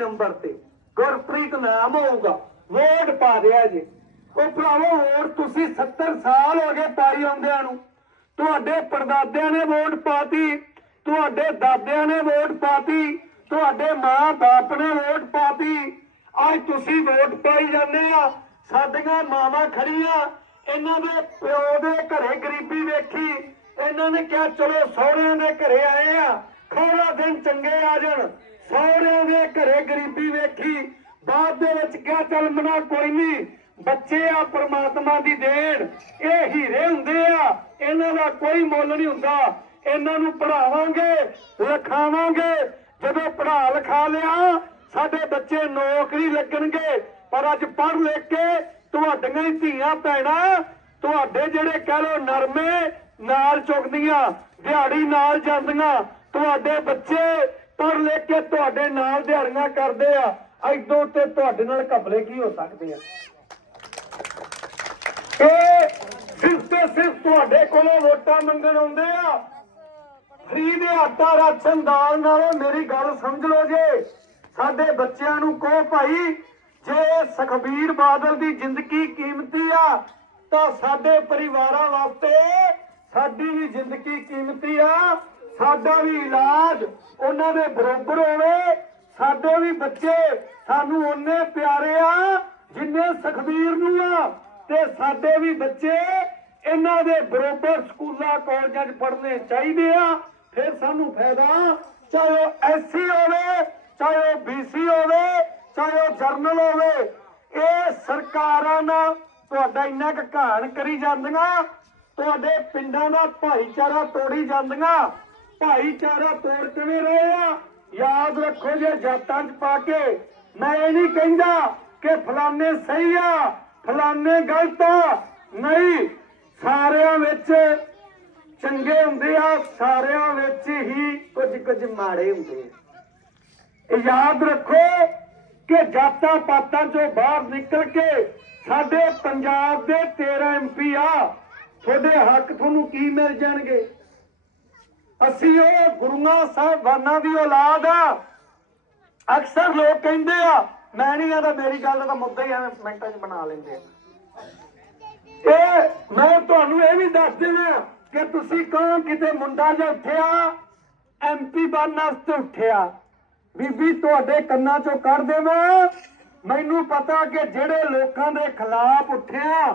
Number ਤੇ। ਗੁਰਪ੍ਰੀਤ ਨਾਮ ਹੋਊਗਾ। ਵੋਟ ਪਾ ਦਿਆ ਜੇ। ਉਹ ਭਰਾਵੋ ਵੋਟ ਤੁਸੀਂ 70 ਸਾਲ ਹੋ ਗਏ ਪਾਈ ਆਉਂਦਿਆਂ ਨੂੰ। ਤੁਹਾਡੇ ਪਰਦਾਦਿਆਂ ਨੇ ਵੋਟ ਪਾਤੀ, ਤੁਹਾਡੇ ਦਾਦਿਆਂ ਨੇ ਵੋਟ ਪਾਤੀ, ਤੁਹਾਡੇ ਮਾਂ-ਬਾਪ ਨੇ ਵੋਟ ਪਾਤੀ। ਅੱਜ ਤੁਸੀਂ ਵੋਟ ਪਾਈ ਜਾਂਦੇ ਆ। ਸਾਡੀਆਂ ਮਾਵਾਂ ਖੜੀਆਂ। ਇਹਨਾਂ ਦੇ ਪਿਓ ਦੇ ਘਰੇ ਗਰੀਬੀ ਵੇਖੀ। ਇਹਨਾਂ ਨੇ ਕਿਹਾ, ਚਲੋ ਸਹੁਰਿਆਂ ਦੇ ਘਰੇ ਆਏ ਆ। ਖੋਲਾ ਦਿਨ ਚੰਗੇ ਆ ਜਾਣ। ਸਹੁਰਿਆਂ ਦੇ ਘਰੇ ਗਰੀਬੀ ਵੇਖੀ, ਬਾਅਦ ਦੇ ਵਿੱਚ ਕਿਹਾ, ਚੱਲ ਮਨਾ, ਕੋਈ ਨਹੀਂ। ਬੱਚੇ ਆ, ਪ੍ਰਮਾਤਮਾ ਦੀ ਦੇਣ। ਇਹ ਹੀਰੇ ਹੁੰਦੇ ਆ। ਇਹਨਾਂ ਦਾ ਕੋਈ ਮੁੱਲ ਨਹੀਂ ਹੁੰਦਾ। ਇਹਨਾਂ ਨੂੰ ਪੜਾਵਾਂਗੇ ਲਿਖਾਵਾਂਗੇ। ਜਦੋਂ ਪੜਾ ਲਿਖਾ ਲਿਆ, ਸਾਡੇ ਬੱਚੇ ਨੌਕਰੀ ਲੱਗਣਗੇ। ਪਰ ਅੱਜ ਪੜ੍ਹ, ਲਿਖ ਕੇ ਤੁਹਾਡੀਆਂ ਹੀ ਧੀਆਂ ਭੈਣਾਂ, ਤੁਹਾਡੇ ਜਿਹੜੇ ਕਹਿ ਲੋ ਨਰਮੇ, ਨਾਲ ਚੁਗਦੀਆਂ, ਦਿਹਾੜੀ ਨਾਲ ਜਾਂਦੀਆਂ, ਤੁਹਾਡੇ ਬੱਚੇ ਪੜ੍ਹ ਲਿਖ ਕੇ ਤੁਹਾਡੇ ਨਾਲ ਦਿਹਾੜੀਆਂ ਕਰਦੇ ਆ ਐਦੋਂ ਤੇ ਤੁਹਾਡੇ ਨਾਲ ਘਪਲੇ ਕੀ ਹੋ ਸਕਦੇ ਆ? ਇਹ ਸਿਰਫ ਤੇ ਸਿਰਫ ਤੁਹਾਡੇ ਕੋਲੋਂ ਵੋਟਾਂ ਮੰਗਣ ਆਉਂਦੇ ਆ। ਫਰੀ ਦੇ ਆਟਾ ਰਾਸ਼ਨ ਦਾਲ ਨਾਲੋਂ ਮੇਰੀ ਗੱਲ ਸਮਝ ਲਓ ਜੇ। ਸਾਡੇ ਬੱਚਿਆਂ ਨੂੰ ਕਹੋ ਭਾਈ, ਜੇ ਸੁਖਬੀਰ ਬਾਦਲ ਦੀ ਜ਼ਿੰਦਗੀ ਕੀਮਤੀ ਆ, ਤਾਂ ਸਾਡੇ ਪਰਿਵਾਰਾਂ ਵਾਸਤੇ ਸਾਡੀ ਵੀ ਜ਼ਿੰਦਗੀ ਕੀਮਤੀ ਆ। ਸਾਡਾ ਵੀ ਇਲਾਜ ਉਹਨਾਂ ਦੇ ਬਰੋਬਰ ਹੋਵੇ, ਸਾਡੇ ਵੀ ਬੱਚੇ ਸਾਨੂੰ ਉਹਨੇ ਪਿਆਰੇ ਆ ਜਿੰਨੇ ਸੁਖਬੀਰ ਨੂੰ ਆ ਤੇ ਸਾਡੇ ਵੀ ਬੱਚੇ ਇਹਨਾਂ ਦੇ ਬਰੋਬਰ ਸਕੂਲਾਂ, ਕਾਲਜਾਂ 'ਚ ਪੜ੍ਹਨੇ ਚਾਹੀਦੇ ਆ। ਫਿਰ ਸਾਨੂੰ ਫਾਇਦਾ, ਚਾਹੇ ਉਹ ਐਸਸੀ ਹੋਵੇ, ਚਾਹੇ ਬੀਸੀ ਹੋਵੇ, ਚਾਹੇ ਉਹ ਜਰਨਲ ਹੋਵੇ, ਇਹ ਸਰਕਾਰਾਂ ਨਾਲ ਤੁਹਾਡਾ ਇੰਨਾ ਕੁ ਘਾਣ ਕਰੀ ਜਾਂਦੀਆਂ, ਤੁਹਾਡੇ ਪਿੰਡਾਂ ਦਾ ਭਾਈਚਾਰਾ ਤੋੜੀ ਜਾਂਦੀਆਂ। ਭਾਈਚਾਰਾ ਤੋੜ ਕਿਵੇਂ ਰਹੇ ਆ? ਯਾਦ ਰੱਖੋ ਜੇ ਜਾਤਾਂ 'ਚ ਪਾ ਕੇ। ਮੈਂ ਇਹ ਨਹੀਂ ਕਹਿੰਦਾ ਕਿ ਫਲਾਣੇ ਸਹੀ ਆ ਫਲਾਣੇ ਗਲਤ ਆ। ਨਹੀਂ, ਸਾਰਿਆਂ ਵਿੱਚ ਚੰਗੇ ਹੁੰਦੇ ਆ, ਸਾਰਿਆਂ ਵਿੱਚ ਹੀ ਕੁਝ ਕੁਝ ਮਾੜੇ ਹੁੰਦੇ ਆ। ਇਹ ਯਾਦ ਰੱਖੋ ਕਿ ਜਾਤਾਂ ਪਾਤਾਂ ਚੋਂ ਬਾਹਰ ਨਿਕਲ ਕੇ ਸਾਡੇ ਪੰਜਾਬ ਦੇ 13 ਐਮਪੀ ਆ। ਤੁਹਾਡੇ ਹੱਕ ਤੁਹਾਨੂੰ ਕੀ ਮਿਲ ਜਾਣਗੇ? ਅਸੀਂ ਉਹ ਗੁਰੂਆਂ ਸਾਹਿਬਾਨਾਂ ਦੀ ਔਲਾਦ ਆ। ਅਕਸਰ ਲੋਕ ਕਹਿੰਦੇ ਆ, ਮੈਂ ਨਹੀਂ ਕਹਿੰਦਾ ਮੇਰੀ ਗੱਲ ਦਾ ਮੁੱਦਾ ਹੀ ਐਵੇਂ ਮਿੰਟਾਂ 'ਚ ਬਣਾ ਲੈਂਦੇ ਆ। ਇਹ ਮੈਂ ਤੁਹਾਨੂੰ ਇਹ ਵੀ ਦੱਸ ਦੇਣਾ ਕਿ ਤੁਸੀਂ ਕਹੋ ਕਿਤੇ ਮੁੰਡਾ ਜਿਹਾ ਉੱਠਿਆ ਐਮਪੀ ਬਣਨ ਵਾਸਤੇ ਉੱਠਿਆ। ਬੀਬੀ, ਤੁਹਾਡੇ ਕੰਨਾਂ ਚੋਂ ਕੱਢ ਦੇਵਾਂ। ਮੈਨੂੰ ਪਤਾ ਕਿ ਜਿਹੜੇ ਲੋਕਾਂ ਦੇ ਖਿਲਾਫ ਉੱਠਿਆ,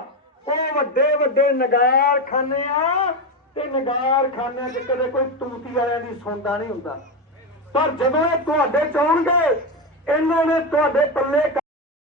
ਉਹ ਵੱਡੇ ਵੱਡੇ ਨਗਾਰ ਖਾਨੇ ਆ। ਤੇ ਨਗਾਰ ਖਾਨਿਆਂ 'ਚ ਕਦੇ ਕੋਈ ਤੂਤੀ ਵਾਲਿਆਂ ਦੀ ਸੁਣਦਾ ਨਹੀਂ ਹੁੰਦਾ। ਪਰ ਜਦੋਂ ਇਹ ਤੁਹਾਡੇ ਚ ਇਹਨਾਂ ਨੇ ਤੁਹਾਡੇ ਪੱਲੇ